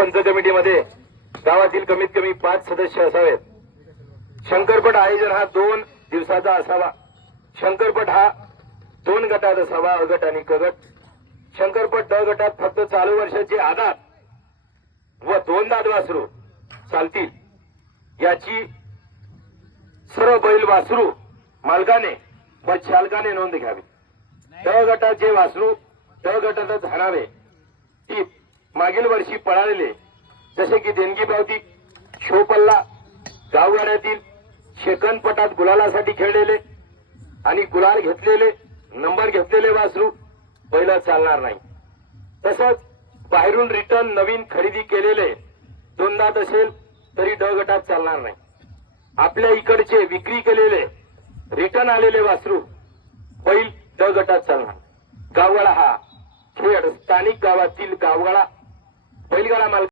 पंच कमिटीमध्ये गावातील कमीत कमी 5 सदस्य असावेत. शंकरपट आयोजन हा 2 दिवसाचा असावा. शंकरपट हा 2 गटात असावा, अ गट आणि क गट. शंकरपट ड गटात फक्त चालू वर्षाचे आदात व 2 दात वासरू चालतील याची सर्व बैल वासरू मालकाने व चालकाने नोंद घ्यावी. ड गटाचे वासरू ड गटातच आणावे. ती मागील वर्षी पळालेले जसे की देणगी पावती, शोपल्ला, गावगाड्यातील शेकंदपटात गुलालासाठी खेळलेले आणि गुलाल घेतलेले, नंबर घेतलेले वासरू बैल चालणार नाही. तसंच बाहेरून रिटर्न नवीन खरेदी केलेले 2 दात असेल तरी ड गटात चालणार नाही. आपल्या इकडचे विक्री केलेले रिटर्न आलेले वासरू बैल ड गटात चालणार. गावगाडा हा खेळ स्थानिक गावातील गावगाडा बैलगाडा मालक